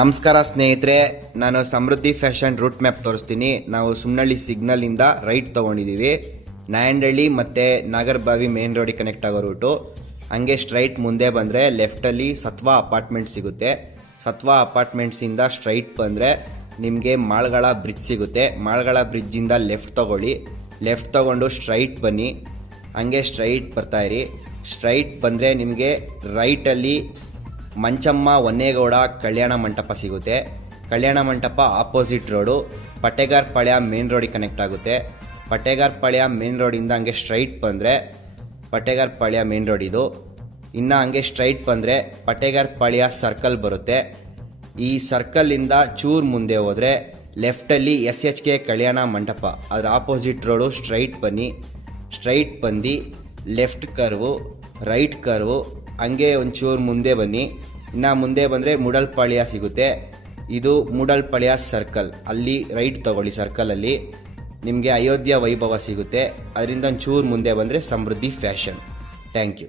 ನಮಸ್ಕಾರ ಸ್ನೇಹಿತರೆ, ನಾನು ಸಮೃದ್ಧಿ ಫ್ಯಾಷನ್ ರೂಟ್ ಮ್ಯಾಪ್ ತೋರಿಸ್ತೀನಿ. ನಾವು ಸುಮ್ನಹಳ್ಳಿ ಸಿಗ್ನಲಿಂದ ರೈಟ್ ತೊಗೊಂಡಿದ್ದೀವಿ. ನಾಯಂಡಹಳ್ಳಿ ಮತ್ತು ನಾಗರಬಾವಿ ಮೇನ್ ರೋಡಿಗೆ ಕನೆಕ್ಟ್ ಆಗೋ ರೂಟು. ಹಂಗೆ ಸ್ಟ್ರೈಟ್ ಮುಂದೆ ಬಂದರೆ ಲೆಫ್ಟಲ್ಲಿ ಸತ್ವಾ ಅಪಾರ್ಟ್ಮೆಂಟ್ ಸಿಗುತ್ತೆ. ಸತ್ವಾ ಅಪಾರ್ಟ್ಮೆಂಟ್ಸಿಂದ ಸ್ಟ್ರೈಟ್ ಬಂದರೆ ನಿಮಗೆ ಮಾಳ್ಗಳ ಬ್ರಿಡ್ಜ್ ಸಿಗುತ್ತೆ. ಮಾಳ್ಗಳ ಬ್ರಿಡ್ಜಿಂದ ಲೆಫ್ಟ್ ತೊಗೊಳ್ಳಿ. ಲೆಫ್ಟ್ ತೊಗೊಂಡು ಸ್ಟ್ರೈಟ್ ಬನ್ನಿ. ಹಂಗೆ ಸ್ಟ್ರೈಟ್ ಬರ್ತಾಯಿರಿ. ಸ್ಟ್ರೈಟ್ ಬಂದರೆ ನಿಮಗೆ ರೈಟಲ್ಲಿ ಮಂಚಮ್ಮ ಹೊನ್ನೇಗೌಡ ಕಲ್ಯಾಣ ಮಂಟಪ ಸಿಗುತ್ತೆ. ಕಲ್ಯಾಣ ಮಂಟಪ ಆಪೋಸಿಟ್ ರೋಡು ಪಟ್ಟೆಗಾರ್ ಪಾಳ್ಯ ಮೇನ್ ರೋಡಿಗೆ ಕನೆಕ್ಟ್ ಆಗುತ್ತೆ. ಪಟ್ಟೆಗಾರ್ ಪಾಳ್ಯ ಮೇನ್ ರೋಡಿಂದ ಹಂಗೆ ಸ್ಟ್ರೈಟ್ ಬಂದರೆ ಪಟ್ಟೆಗಾರ್ ಪಾಳ್ಯ ಮೇನ್ ರೋಡ್ ಇದು. ಇನ್ನು ಹಂಗೆ ಸ್ಟ್ರೈಟ್ ಬಂದರೆ ಪಟ್ಟೆಗಾರ್ ಪಾಳ್ಯ ಸರ್ಕಲ್ ಬರುತ್ತೆ. ಈ ಸರ್ಕಲ್ಲಿಂದ ಚೂರು ಮುಂದೆ ಹೋದರೆ ಲೆಫ್ಟಲ್ಲಿ SHK ಕಲ್ಯಾಣ ಮಂಟಪ, ಅದರ ಆಪೋಸಿಟ್ ರೋಡು. ಸ್ಟ್ರೈಟ್ ಬನ್ನಿ. ಸ್ಟ್ರೈಟ್ ಬಂದು ಲೆಫ್ಟ್ ಕರ್ವು, ರೈಟ್ ಕರ್ವು, ಹಂಗೆ ಒಂಚೂರು ಮುಂದೆ ಬನ್ನಿ. ಇನ್ನು ಮುಂದೆ ಬಂದರೆ ಮೂಡಲ್ಪಾಳ್ಯ ಸಿಗುತ್ತೆ. ಇದು ಮೂಡಲ್ಪಾಳ್ಯ ಸರ್ಕಲ್. ಅಲ್ಲಿ ರೈಟ್ ತೊಗೊಳ್ಳಿ. ಸರ್ಕಲಲ್ಲಿ ನಿಮಗೆ ಅಯೋಧ್ಯ ವೈಭವ ಸಿಗುತ್ತೆ. ಅದರಿಂದ ಒಂಚೂರು ಮುಂದೆ ಬಂದರೆ ಸಮೃದ್ಧಿ ಫ್ಯಾಷನ್. Thank you.